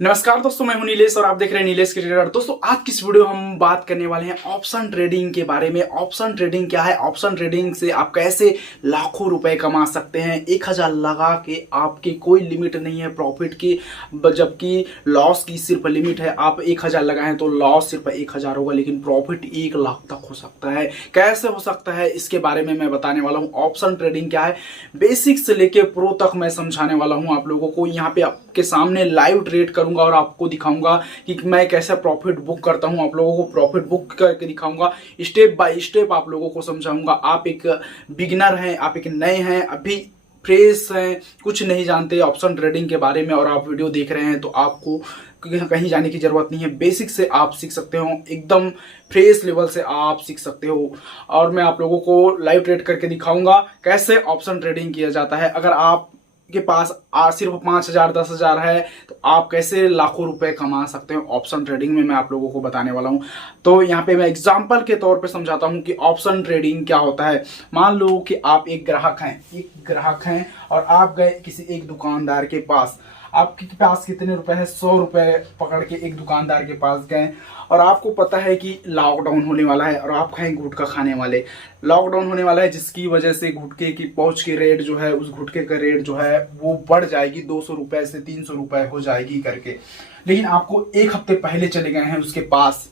नमस्कार दोस्तों, मैं हूं नीलेश और आप देख रहे हैं नीलेश के ट्रेडर। दोस्तों आज की इस वीडियो हम बात करने वाले हैं ऑप्शन ट्रेडिंग के बारे में। ऑप्शन ट्रेडिंग क्या है, ऑप्शन ट्रेडिंग से आप कैसे लाखों रुपए कमा सकते हैं। 1000 लगा के आपकी कोई लिमिट नहीं है प्रॉफिट की, जबकि लॉस की सिर्फ लिमिट है। आप 1000 लगाएं तो लॉस सिर्फ 1000 होगा, लेकिन प्रॉफिट 1 लाख तक हो सकता है। कैसे हो सकता है इसके बारे में मैं बताने वाला हूँ। ऑप्शन ट्रेडिंग क्या है, बेसिक से लेके प्रो तक मैं समझाने वाला हूँ आप लोगों को। यहाँ पे आपके सामने लाइव ट्रेड करूंगा और आपको दिखाऊंगा कि मैं कैसे प्रॉफिट बुक करता हूं। आप लोगों को प्रॉफिट बुक करके दिखाऊंगा, स्टेप बाय स्टेप आप लोगों को समझाऊंगा। आप एक बिगिनर हैं, आप एक नए हैं, अभी फ्रेश हैं, कुछ नहीं जानते ऑप्शन ट्रेडिंग के बारे में और आप वीडियो देख रहे हैं, तो आपको कहीं जाने की जरूरत नहीं है। बेसिक से आप सीख सकते हो, एकदम फ्रेश लेवल से आप सीख सकते हो। और मैं आप लोगों को लाइव ट्रेड करके दिखाऊंगा कैसे ऑप्शन ट्रेडिंग किया जाता है। अगर आप के पास सिर्फ 5000 10,000 है तो आप कैसे लाखों रुपए कमा सकते हो ऑप्शन ट्रेडिंग में, मैं आप लोगों को बताने वाला हूं। तो यहाँ पे मैं एग्जांपल के तौर पे समझाता हूं कि ऑप्शन ट्रेडिंग क्या होता है। मान लो कि आप एक ग्राहक हैं और आप गए किसी एक दुकानदार के पास। आपके पास कितने रुपए है, 100 रुपए पकड़ के एक दुकानदार के पास गए और आपको पता है कि लॉकडाउन होने वाला है और आप कहीं गुटखा खाने वाले। लॉकडाउन होने वाला है जिसकी वजह से गुटखे की पाउच की रेट जो है, उस गुटखे का रेट जो है वो बढ़ जाएगी, 200 रुपए से 300 रुपए हो जाएगी करके। लेकिन आपको एक हफ्ते पहले चले गए हैं उसके पास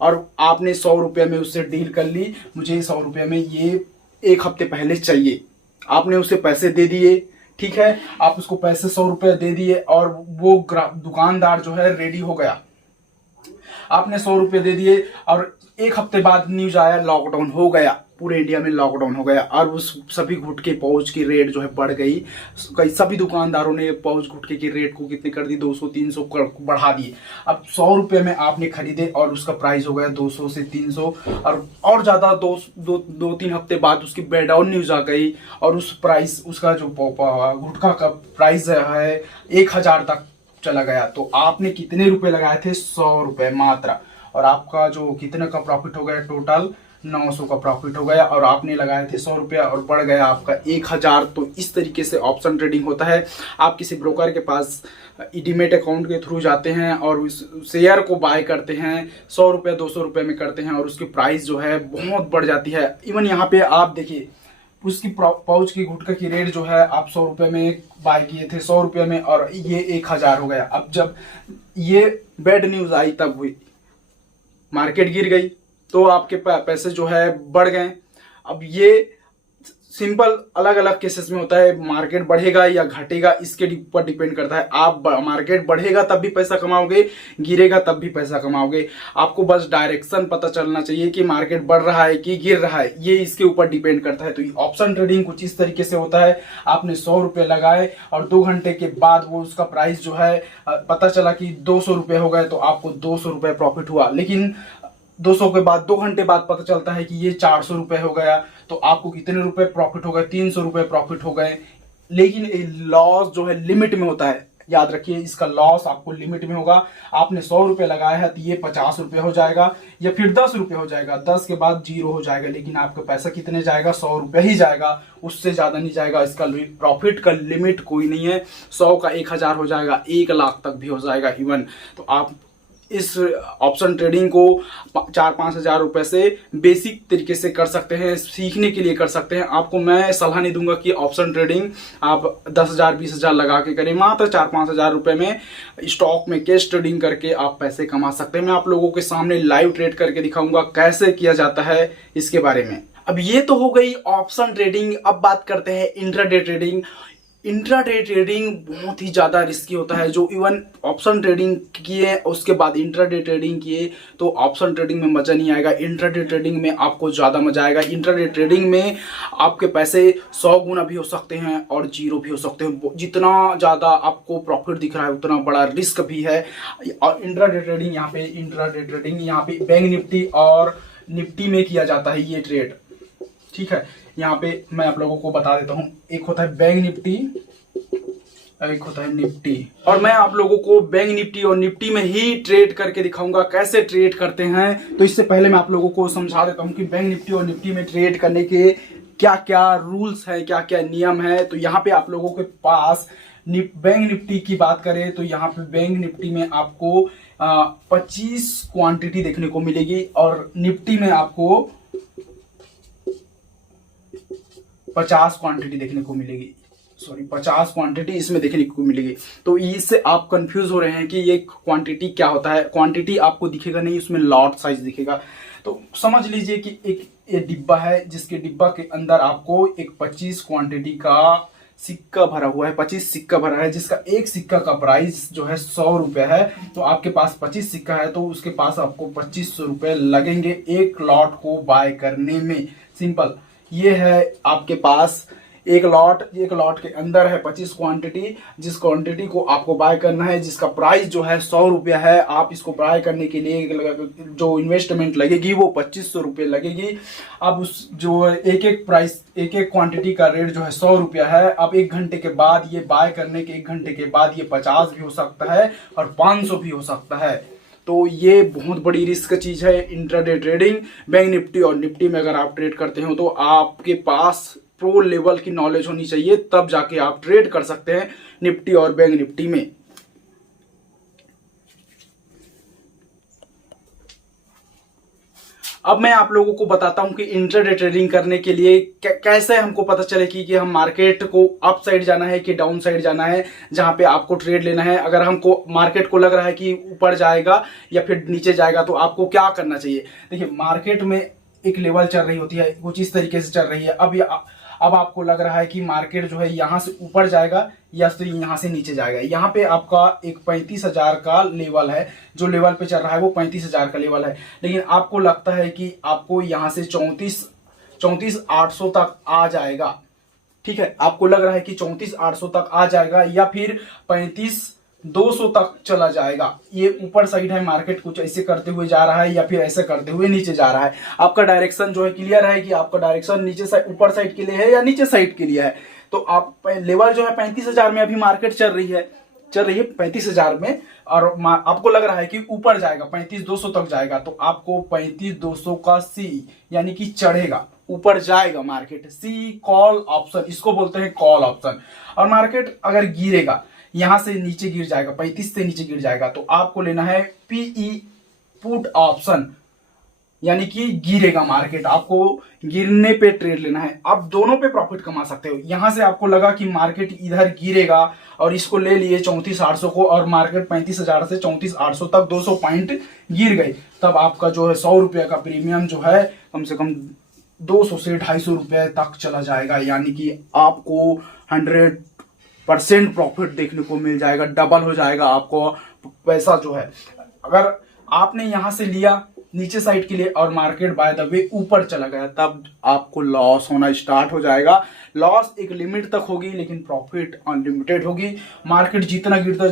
और आपने 100 रुपये में उससे डील कर ली, मुझे 100 रुपये में ये एक हफ्ते पहले चाहिए। आपने उसे पैसे दे दिए, ठीक है, आप उसको पैसे 100 रुपये दे दिए और वो दुकानदार जो है रेडी हो गया। आपने 100 रुपये दे दिए और एक हफ्ते बाद न्यूज आया लॉकडाउन हो गया, पूरे इंडिया में लॉकडाउन हो गया और उस सभी गुटखे पाउच की रेट जो है बढ़ गई। सभी दुकानदारों ने पाउच गुटखे की रेट को कितने कर दी, 200-300 बढ़ा दिए। अब 100 रुपये में आपने खरीदे और उसका प्राइस हो गया 200 से 300 और ज्यादा। दो तीन हफ्ते बाद उसकी बेड डाउन न्यूज आ गई और उस प्राइस, उसका जो गुटखा का प्राइस है 1000 तक चला गया। तो आपने कितने रुपए लगाए थे, 100 रुपए मात्र, और आपका जो कितने का प्रॉफिट हो गया, टोटल 900 का प्रॉफिट हो गया। और आपने लगाए थे 100 रुपया और बढ़ गया आपका 1000। तो इस तरीके से ऑप्शन ट्रेडिंग होता है। आप किसी ब्रोकर के पास डीमैट अकाउंट के थ्रू जाते हैं और उस शेयर को बाय करते हैं, 100 रुपये 200 रुपये में करते हैं और उसकी प्राइस जो है बहुत बढ़ जाती है। इवन यहाँ पे आप देखिए, उसकी पाउच की गुटखा की रेट जो है आप 100 रुपये में बाय किए थे, 100 रुपये में, और ये 1000 हो गया। अब जब ये बैड न्यूज आई तब हुई, मार्केट गिर गई तो आपके पैसे जो है बढ़ गए। अब ये सिंपल अलग अलग केसेस में होता है, मार्केट बढ़ेगा या घटेगा इसके ऊपर डिपेंड करता है। आप मार्केट बढ़ेगा तब भी पैसा कमाओगे, गिरेगा तब भी पैसा कमाओगे। आपको बस डायरेक्शन पता चलना चाहिए कि मार्केट बढ़ रहा है कि गिर रहा है, ये इसके ऊपर डिपेंड करता है। तो ऑप्शन ट्रेडिंग कुछ इस तरीके से होता है। आपने 100 रुपये लगाए और 2 घंटे के बाद वो उसका प्राइस जो है पता चला कि 200 रुपये हो गए, तो आपको 200 रुपये प्रॉफिट हुआ। लेकिन 200 के बाद 2 घंटे बाद पता चलता है कि ये 400 रुपये हो गया, तो आपको कितने रुपए प्रॉफिट हो गए, 300 रुपये प्रॉफिट हो गए। लेकिन लॉस जो है लिमिट में होता है, याद रखिए, इसका लॉस आपको लिमिट में होगा। आपने 100 रुपये लगाया है तो ये 50 रुपये हो जाएगा या फिर 10 रुपये हो जाएगा, 10 के बाद 0 हो जाएगा। लेकिन आपका पैसा कितने जाएगा, 100 रुपये ही जाएगा, उससे ज्यादा नहीं जाएगा। इसका प्रॉफिट का लिमिट कोई नहीं है। 100 का 1000 हो जाएगा, 1 लाख तक भी हो जाएगा इवन। तो आप इस ऑप्शन ट्रेडिंग को 4-5 हजार रुपए से बेसिक तरीके से कर सकते हैं, सीखने के लिए कर सकते हैं। आपको मैं सलाह नहीं दूंगा कि ऑप्शन ट्रेडिंग आप 10,000 20,000 लगा के करें। मात्र 4-5 हजार रुपए में स्टॉक में कैश ट्रेडिंग करके आप पैसे कमा सकते हैं। मैं आप लोगों के सामने लाइव ट्रेड करके दिखाऊंगा कैसे किया जाता है इसके बारे में। अब ये तो हो गई ऑप्शन ट्रेडिंग। अब बात करते हैं इंट्राडे ट्रेडिंग। इंट्राडे ट्रेडिंग बहुत ही ज़्यादा रिस्की होता है। जो इवन ऑप्शन ट्रेडिंग किए उसके बाद इंट्राडे ट्रेडिंग किए तो ऑप्शन ट्रेडिंग में मज़ा नहीं आएगा, इंट्राडे ट्रेडिंग में आपको ज़्यादा मज़ा आएगा। इंट्राडे ट्रेडिंग में आपके पैसे 100 गुना भी हो सकते हैं और 0 भी हो सकते हैं। जितना ज़्यादा आपको प्रॉफिट दिख रहा है उतना बड़ा रिस्क भी है। और इंट्राडे ट्रेडिंग यहाँ पे बैंक निफ्टी और निफ्टी में किया जाता है ये ट्रेड, ठीक है। यहाँ पे मैं आप लोगों को बता देता हूँ, एक होता है बैंक निफ्टी, एक होता है निफ्टी, और मैं आप लोगों को बैंक निफ्टी और निफ्टी में ही ट्रेड करके दिखाऊंगा कैसे ट्रेड करते हैं। तो इससे पहले मैं आप लोगों को समझा देता हूँ कि बैंक निफ्टी और निफ्टी में ट्रेड करने के क्या क्या रूल्स है, क्या क्या नियम है। तो यहाँ पे आप लोगों के पास बैंक निफ्टी की बात करें तो यहाँ पे बैंक निफ्टी में आपको 25 क्वांटिटी देखने को मिलेगी और निफ्टी में आपको 50 क्वांटिटी देखने को मिलेगी। 50 क्वांटिटी इसमें देखने को मिलेगी। तो इससे आप कंफ्यूज हो रहे हैं कि ये क्वांटिटी क्या होता है। क्वांटिटी आपको दिखेगा नहीं, उसमें लॉट साइज दिखेगा। तो समझ लीजिए कि एक ये डिब्बा है, जिसके डिब्बा के अंदर आपको एक 25 क्वांटिटी का सिक्का भरा हुआ है, 25 सिक्का भरा है, जिसका एक सिक्का का प्राइस जो है 100 रुपये है। तो आपके पास 25 सिक्का है तो उसके पास आपको 2500 रुपये लगेंगे एक लॉट को बाय करने में। सिंपल ये है आपके पास एक लॉट के अंदर है 25 क्वांटिटी, जिस क्वांटिटी को आपको बाय करना है, जिसका प्राइस जो है 100 रुपया है। आप इसको बाय करने के लिए जो इन्वेस्टमेंट लगेगी वो 2500 रुपये लगेगी। अब उस जो एक क्वांटिटी का रेट जो है 100 रुपया है। अब 1 घंटे के बाद ये बाय करने के 1 घंटे के बाद ये 50 भी हो सकता है और 500 भी हो सकता है। तो ये बहुत बड़ी रिस्क चीज है इंट्राडे ट्रेडिंग। बैंक निफ्टी और निफ्टी में अगर आप ट्रेड करते हो तो आपके पास प्रो लेवल की नॉलेज होनी चाहिए, तब जाके आप ट्रेड कर सकते हैं निफ्टी और बैंक निफ्टी में। अब मैं आप लोगों को बताता हूं कि इंट्राडे ट्रेडिंग करने के लिए कैसे हमको पता चले कि हम मार्केट को अप साइड जाना है कि डाउन साइड जाना है, जहां पे आपको ट्रेड लेना है। अगर हमको मार्केट को लग रहा है कि ऊपर जाएगा या फिर नीचे जाएगा तो आपको क्या करना चाहिए। देखिए, मार्केट में एक लेवल चल रही होती है, कुछ इस तरीके से चल रही है। अब आपको लग रहा है कि मार्केट जो है यहाँ से ऊपर जाएगा या फिर यहाँ से नीचे जाएगा। यहाँ पे आपका एक 35,000 का लेवल है, जो लेवल पे चल रहा है वो 35,000 का लेवल है। लेकिन आपको लगता है कि आपको यहाँ से 34,800 तक आ जाएगा। ठीक है, आपको लग रहा है कि 34,800 तक आ जाएगा या फिर 35,200 तक चला जाएगा। ये ऊपर साइड है, मार्केट कुछ ऐसे करते हुए जा रहा है या फिर ऐसे करते हुए नीचे जा रहा है। आपका डायरेक्शन जो है क्लियर है कि आपका डायरेक्शन नीचे साइड ऊपर साइड के लिए है या नीचे साइड के लिए है। तो आप लेवल जो है 35,000 में अभी मार्केट चल रही है 35,000 में, और आपको लग रहा है कि ऊपर जाएगा 35,200 तक जाएगा। तो आपको 35,200 का सी यानी कि चढ़ेगा, ऊपर जाएगा मार्केट। सी कॉल ऑप्शन, इसको बोलते हैं कॉल ऑप्शन। और मार्केट अगर गिरेगा, यहां से नीचे गिर जाएगा, 35 से नीचे गिर जाएगा, तो आपको लेना है पीई पुट ऑप्शन, यानी कि गिरेगा मार्केट, आपको गिरने पे ट्रेड लेना है। आप दोनों पे प्रॉफिट कमा सकते हो। यहां से आपको लगा कि मार्केट इधर गिरेगा और इसको ले लिए 34,800 को, और मार्केट 35,000 से 34,800 तक 200 पॉइंट गिर गई, तब आपका जो है 100 रुपये का प्रीमियम जो है कम से कम 200 से 250 रुपये तक चला जाएगा। यानी कि आपको 100% प्रॉफिट देखने को मिल जाएगा, डबल हो जाएगा आपको पैसा जो है। अगर आपने यहां से लिया नीचे साइड के लिए और मार्केट बाय द वे ऊपर चला गया, तब आपको लॉस होना स्टार्ट हो जाएगा। लॉस एक लिमिट तक होगी लेकिन प्रॉफिट अनलिमिटेड होगी। मार्केट जितना गिरता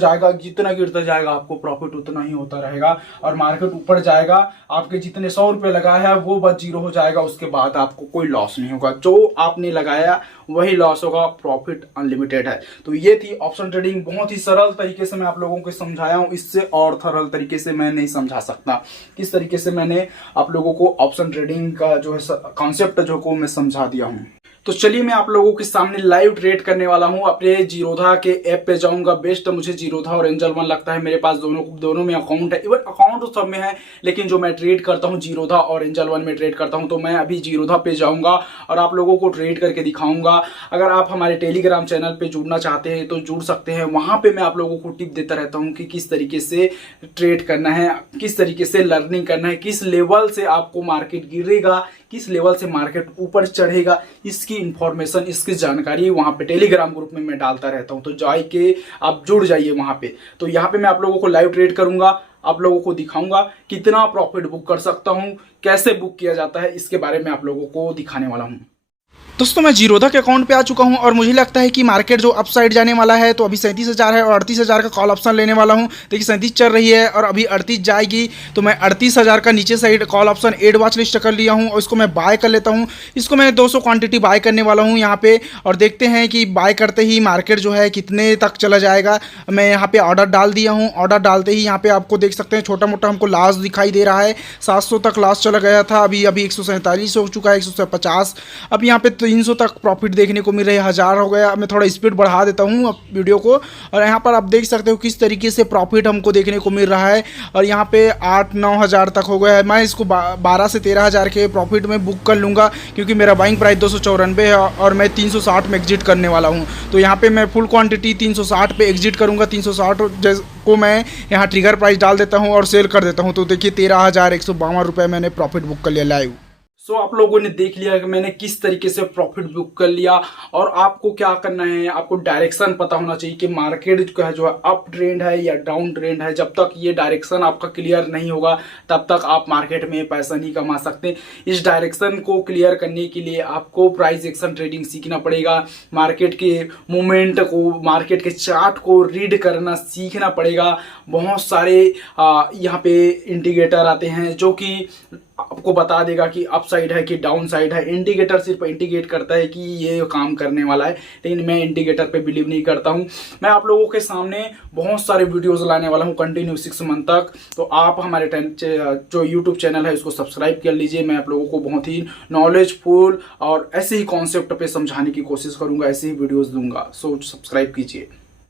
जाएगा आपको प्रॉफिट उतना ही होता रहेगा। और मार्केट ऊपर जाएगा, आपके जितने 100 रुपये लगाए हैं वो बस जीरो हो जाएगा, उसके बाद आपको कोई लॉस नहीं होगा। जो आपने लगाया वही लॉस होगा, प्रॉफिट अनलिमिटेड है। तो ये थी ऑप्शन ट्रेडिंग। बहुत ही सरल तरीके से मैं आप लोगों को समझाया हूं, इससे और सरल तरीके से मैं नहीं समझा सकता। किस तरीके से मैंने आप लोगों को ऑप्शन ट्रेडिंग का जो है कॉन्सेप्ट जो को मैं समझा दिया हूं। तो चलिए मैं आप लोगों के सामने लाइव ट्रेड करने वाला हूं। अपने जीरोधा के ऐप पे जाऊंगा। बेस्ट मुझे जीरोधा और एंजल वन लगता है। मेरे पास दोनों में अकाउंट है, इवन अकाउंट तो सब में है, लेकिन जो मैं ट्रेड करता हूं जीरोधा और एंजल वन में ट्रेड करता हूं। तो मैं अभी जीरोधा पे जाऊंगा और आप लोगों को ट्रेड करके दिखाऊंगा। अगर आप हमारे टेलीग्राम चैनल पे जुड़ना चाहते हैं तो जुड़ सकते हैं। वहां पे मैं आप लोगों को टिप देता रहता हूं कि किस तरीके से ट्रेड करना है, किस तरीके से लर्निंग करना है, किस लेवल से आपको मार्केट गिरेगा, किस लेवल से मार्केट ऊपर चढ़ेगा, इसकी इंफॉर्मेशन, इसकी जानकारी वहां पे टेलीग्राम ग्रुप में मैं डालता रहता हूं। तो जाके आप जुड़ जाइए वहां पे। तो यहाँ पे मैं आप लोगों को लाइव ट्रेड करूंगा, आप लोगों को दिखाऊंगा कितना प्रॉफिट बुक कर सकता हूं, कैसे बुक किया जाता है, इसके बारे में आप लोगों को दिखाने वाला हूं। दोस्तों मैं जीरोधा के अकाउंट पे आ चुका हूं और मुझे लगता है कि मार्केट जो अप साइड जाने वाला है। तो अभी 37,000 है और 38,000 का कॉल ऑप्शन लेने वाला हूं। देखिए 37 चल रही है और अभी 38 जाएगी, तो मैं 38,000 का नीचे side call option add watch list कर लिया हूं और इसको मैं बाय कर लेता हूं। इसको मैं 200 क्वांटिटी बाय करने वाला हूं यहाँ पे, और देखते हैं कि बाय करते ही मार्केट जो है कितने तक चला जाएगा। मैं यहाँ पे ऑर्डर डाल दिया हूँ। ऑर्डर डालते ही यहाँ पे आपको देख सकते हैं छोटा मोटा हमको लॉस दिखाई दे रहा है। 700 तक लॉस चला गया था, अभी 147 हो चुका है, 150। अब यहाँ पे तो 300 तक प्रॉफिट देखने को मिल रही है। 1000 हो गया, मैं थोड़ा स्पीड बढ़ा देता हूँ अब वीडियो को, और यहाँ पर आप देख सकते हो किस तरीके से प्रॉफिट हमको देखने को मिल रहा है। और यहाँ पे 8-9 हज़ार तक हो गया है। मैं इसको 12 से 13 हज़ार के प्रॉफिट में बुक कर लूँगा, क्योंकि मेरा बाइंग प्राइस 294 है और मैं 360 में एग्जिट करने वाला हूँ। तो यहाँ पे मैं फुल क्वांटिटी 360 पे एग्जिट करूँगा। 360 को मैं यहाँ ट्रिगर प्राइस डाल देता हूँ और सेल कर देता हूँ। तो देखिए 13,152 रुपये मैंने प्रॉफिट बुक कर लिया लाइव। सो आप लोगों ने देख लिया कि मैंने किस तरीके से प्रॉफिट बुक कर लिया। और आपको क्या करना है, आपको डायरेक्शन पता होना चाहिए कि मार्केट का जो है अप ट्रेंड है या डाउन ट्रेंड है। जब तक ये डायरेक्शन आपका क्लियर नहीं होगा तब तक आप मार्केट में पैसा नहीं कमा सकते। इस डायरेक्शन को क्लियर करने के लिए आपको प्राइस एक्शन ट्रेडिंग सीखना पड़ेगा, मार्केट के मूवमेंट को, मार्केट के चार्ट को रीड करना सीखना पड़ेगा। बहुत सारे यहाँ पे इंडिकेटर आते हैं जो कि आपको बता देगा कि अप साइड है कि डाउन साइड है। इंडिकेटर सिर्फ इंडिकेट करता है कि ये काम करने वाला है, लेकिन मैं इंडिकेटर पे बिलीव नहीं करता हूं। मैं आप लोगों के सामने बहुत सारे वीडियोस लाने वाला हूं कंटिन्यू 6 मंथ तक। तो आप हमारे जो यूट्यूब चैनल है उसको सब्सक्राइब कर लीजिए। मैं आप लोगों को बहुत ही नॉलेजफुल और ऐसे ही कॉन्सेप्ट पे समझाने की कोशिश करूंगा, ऐसे ही वीडियोज दूंगा। सो सब्सक्राइब कीजिए।